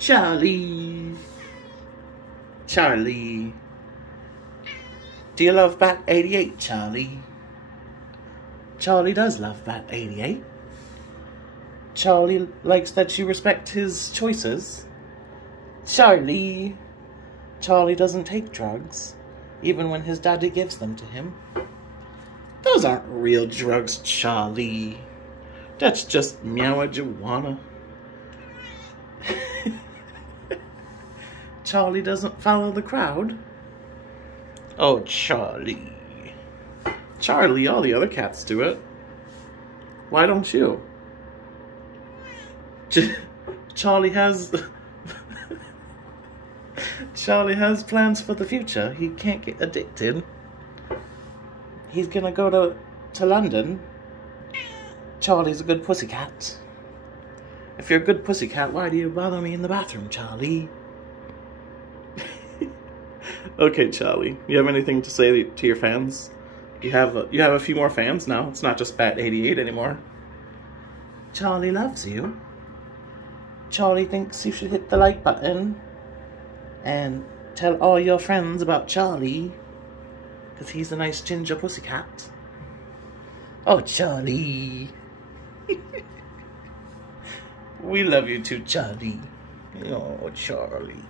Charlie. Charlie. Do you love Bat 88, Charlie? Charlie does love Bat 88. Charlie likes that you respect his choices. Charlie. Charlie doesn't take drugs, even when his daddy gives them to him. Those aren't real drugs, Charlie. That's just Meowijuana. Charlie doesn't follow the crowd. Oh, Charlie. Charlie, all the other cats do it. Why don't you? Charlie has... Charlie has plans for the future. He can't get addicted. He's gonna go to London. Charlie's a good pussycat. If you're a good pussycat, why do you bother me in the bathroom, Charlie? Okay, Charlie. You have anything to say to your fans? You have a few more fans now. It's not just Bat 88 anymore. Charlie loves you. Charlie thinks you should hit the like button and tell all your friends about Charlie, because he's a nice ginger pussycat. Oh, Charlie. We love you too, Charlie. Oh, Charlie.